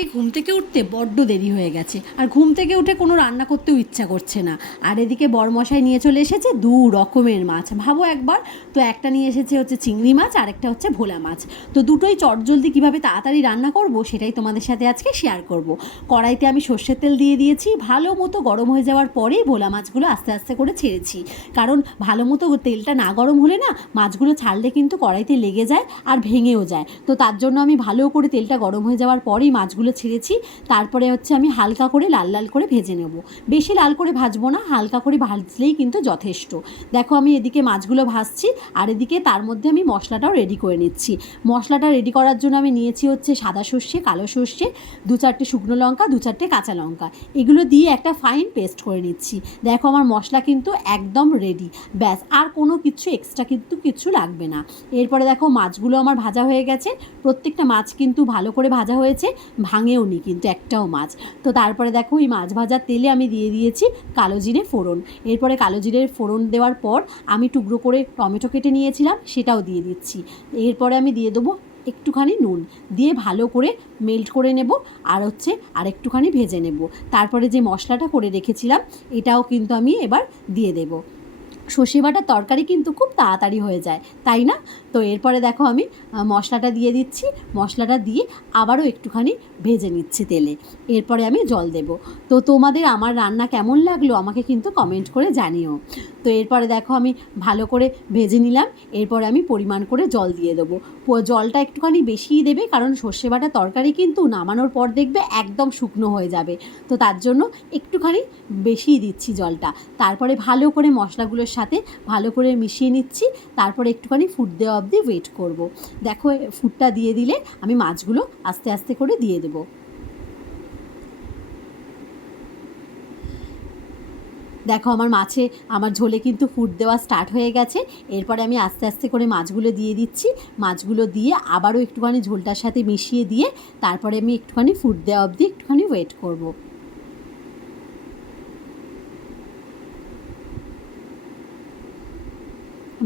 আজকে ঘুম থেকে উঠতে বড্ড দেরি হয়ে গেছে, আর ঘুম থেকে উঠে কোনো রান্না করতেও ইচ্ছা করছে না। আর এদিকে বরমশাই নিয়ে চলে এসেছে 2 রকমের মাছ, ভাবো একবার। তো একটা নিয়ে এসেছে হচ্ছে চিংড়ি মাছ, আর একটা হচ্ছে ভোলা মাছ। তো দুটোই চটজলদি কীভাবে তাড়াতাড়ি রান্না করব সেটাই তোমাদের সাথে আজকে শেয়ার করব। কড়াইতে আমি সর্ষের তেল দিয়ে দিয়েছি, ভালো মতো গরম হয়ে যাওয়ার পরেই ভোলা মাছগুলো আস্তে আস্তে করে ছেড়েছি। কারণ ভালো মতো তেলটা না গরম হলে না মাছগুলো ছাড়লে কিন্তু কড়াইতে লেগে যায় আর ভেঙেও যায়। তো তার জন্য আমি ভালো করে তেলটা গরম হয়ে যাওয়ার পরেই মাছগুলো ছেড়েছি। তারপরে হচ্ছে আমি হালকা করে লাল লাল করে ভেজে নেব, বেশি লাল করে ভাজবো না, হালকা করে ভাজলেই কিন্তু যথেষ্ট। দেখো আমি এদিকে মাছগুলো ভাজছি, আর এদিকে তার মধ্যে আমি মশলাটাও রেডি করে নিচ্ছি। মশলাটা রেডি করার জন্য আমি নিয়েছি হচ্ছে সাদা সর্ষে, কালো সর্ষে, 2-4টে শুকনো লঙ্কা, 2-4টে কাঁচা লঙ্কা, এগুলো দিয়ে একটা ফাইন পেস্ট করে নিচ্ছি। দেখো আমার মশলা কিন্তু একদম রেডি, ব্যাস আর কোনো কিছু এক্সট্রা কিন্তু কিছু লাগবে না। এরপরে দেখো মাছগুলো আমার ভাজা হয়ে গেছে, প্রত্যেকটা মাছ কিন্তু ভালো করে ভাজা হয়েছে, ভাঙেও নি কিন্তু একটাও মাছ। তো তারপরে দেখো এই মাছ ভাজার তেলে আমি দিয়ে দিয়েছি কালো জিরে ফোড়ন। এরপরে কালো জিরের ফোড়ন দেওয়ার পর আমি টুকরো করে টমেটো কেটে নিয়েছিলাম, সেটাও দিয়ে দিচ্ছি। এরপরে আমি দিয়ে দেবো একটুখানি নুন, দিয়ে ভালো করে মেল্ট করে নেব, আর হচ্ছে আর একটুখানি ভেজে নেব। তারপরে যে মশলাটা করে রেখেছিলাম এটাও কিন্তু আমি এবার দিয়ে দেবো। সর্ষে বাটার তরকারি কিন্তু খুব তাড়াতাড়ি হয়ে যায়, তাই না? তো এরপরে দেখো আমি মশলাটা দিয়ে দিচ্ছি, মশলাটা দিয়ে আবারও একটুখানি ভেজে নিচ্ছি তেলে। এরপরে আমি জল দেব। তো তোমাদের আমার রান্না কেমন লাগলো আমাকে কিন্তু কমেন্ট করে জানিও। তো এরপরে দেখো আমি ভালো করে ভেজে নিলাম, এরপরে আমি পরিমাণ করে জল দিয়ে দেবো। জলটা একটুখানি বেশিই দেবে, কারণ সর্ষে বাটার তরকারি কিন্তু নামানোর পর দেখবে একদম শুকনো হয়ে যাবে। তো তার জন্য একটুখানি বেশিই দিচ্ছি জলটা। তারপরে ভালো করে মশলাগুলোর সাথে ভালো করে মিশিয়ে নিচ্ছি। তারপরে একটুখানি ফুট দেওয়া অবধি ওয়েট করব। দেখো ফুটটা দিয়ে দিলে আমি মাছগুলো আস্তে আস্তে করে দিয়ে দেবো। দেখো আমার ঝোলে কিন্তু ফুট দেওয়া স্টার্ট হয়ে গেছে। এরপরে আমি আস্তে আস্তে করে মাছগুলো দিয়ে দিচ্ছি। মাছগুলো দিয়ে আবারও একটুখানি ঝোলটার সাথে মিশিয়ে দিয়ে তারপরে আমি একটুখানি ফুট দেওয়া অবধি একটুখানি ওয়েট করব।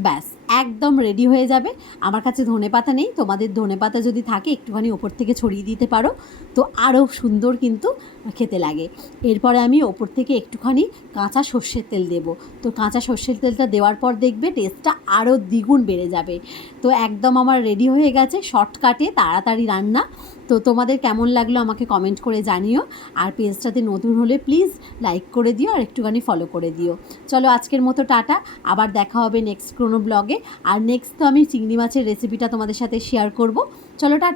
ব্যাস একদম রেডি হয়ে যাবে। আমার কাছে ধনেপাতা নেই, তোমাদের ধনেপাতা যদি থাকে একটুখানি ওপর থেকে ছড়িয়ে দিতে পারো, তো আরও সুন্দর কিন্তু খেতে লাগে। এরপরে আমি ওপর থেকে একটুখানি কাঁচা সর্ষের তেল দেবো। তো কাঁচা সর্ষের তেলটা দেওয়ার পর দেখবে টেস্টটা আরও দ্বিগুণ বেড়ে যাবে। তো একদম আমার রেডি হয়ে গেছে, শর্টকাটে তাড়াতাড়ি রান্না। তো তোমাদের কেমন লাগলো আমাকে কমেন্ট করে জানিও। আর পেজটাতে নতুন হলে প্লিজ লাইক করে দিও, আর একটুখানি ফলো করে দিও। চলো আজকের মতো টাটা, আবার দেখা হবে নেক্সট কোনো ব্লগে। আর নেক্সট তো আমি চিংড়ি মাছের রেসিপিটা তোমাদের সাথে শেয়ার করব। চলো টাটা।